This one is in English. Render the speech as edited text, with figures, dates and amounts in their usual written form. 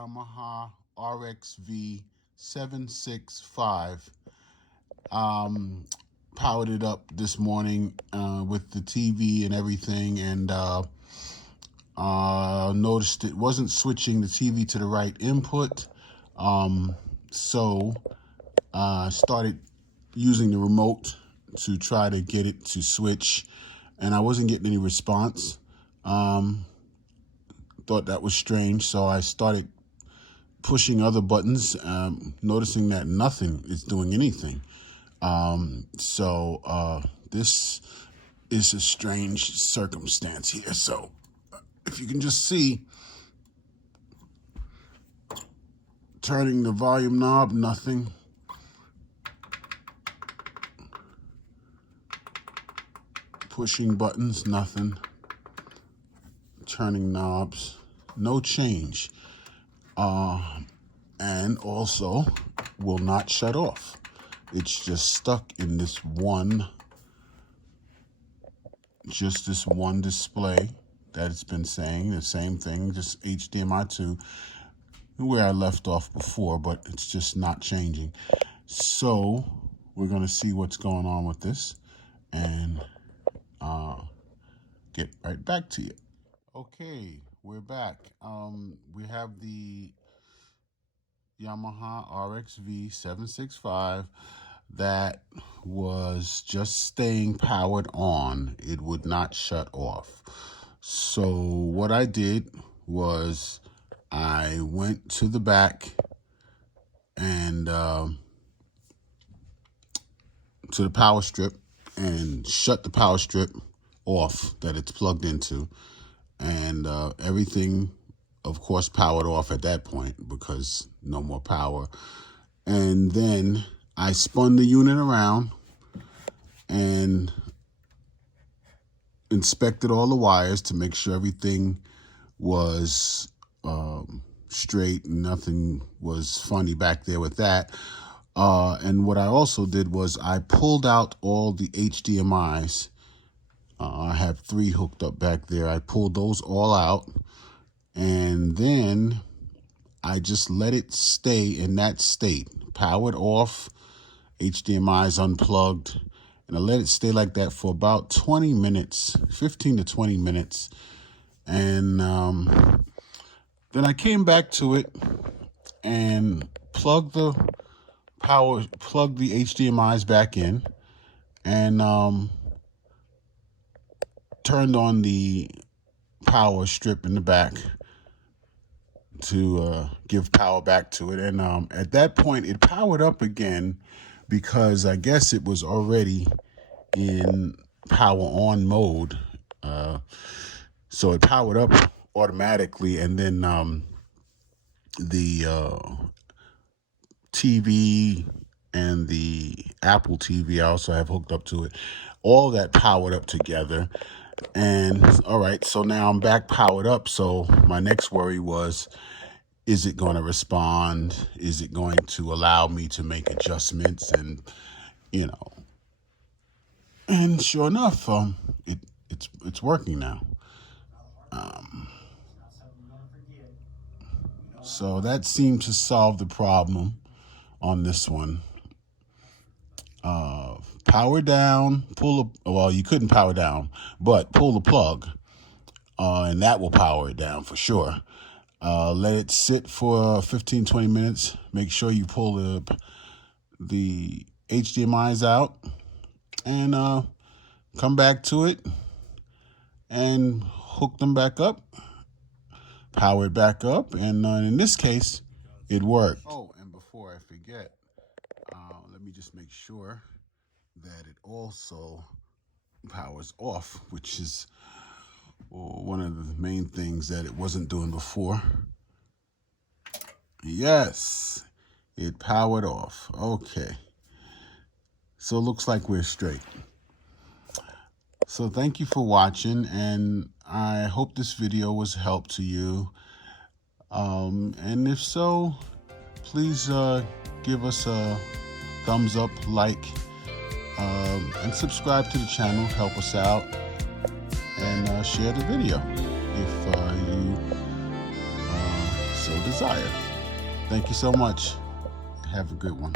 Yamaha RX V765. Powered it up this morning with the TV and everything, and noticed it wasn't switching the TV to the right input. So I started using the remote to try to get it to switch, and I wasn't getting any response. Thought that was strange, so I started pushing other buttons, noticing that nothing is doing anything. This is a strange circumstance here. So if you can just see, turning the volume knob, nothing. Pushing buttons, nothing. Turning knobs, no change. And also will not shut off. It's just stuck in this one display that it's been saying the same thing, just HDMI 2, where I left off before, but it's just not changing. So we're going to see what's going on with this and get right back to you. Okay, we're back. We have the Yamaha RX V765 that was just staying powered on. It would not shut off. So what I did was I went to the back and to the power strip and shut the power strip off that it's plugged into, and everything, of course, powered off at that point because no more power. And then I spun the unit around and inspected all the wires to make sure everything was straight and nothing was funny back there with that. And what I also did was I pulled out all the HDMIs. I have 3 hooked up back there. I pulled those all out, and then I just let it stay in that state, powered off, HDMIs unplugged, and I let it stay like that for about 20 minutes, 15 to 20 minutes. And then I came back to it and plugged the HDMIs back in, and turned on the power strip in the back to give power back to it. And at that point, it powered up again because I guess it was already in power on mode. So it powered up automatically, and then the TV and the Apple TV I also have hooked up to it. All that powered up together. And all right, so now I'm back powered up. So my next worry was, is it going to respond? Is it going to allow me to make adjustments? And, and sure enough, it's working now. So that seemed to solve the problem on this one. Power down, well, you couldn't power down, but pull the plug, and that will power it down for sure. Let it sit for 15, 20 minutes. Make sure you pull the HDMIs out and come back to it and hook them back up, power it back up, and in this case, it worked. Oh, and before I forget, let me just make sure that it also powers off, which is one of the main things that it wasn't doing before. Yes, it powered off. Okay. So it looks like we're straight. So thank you for watching, and I hope this video was a help to you. And if so, please give us a thumbs up, like, and subscribe to the channel. Help us out, and share the video if you so desire. Thank you so much. Have a good one.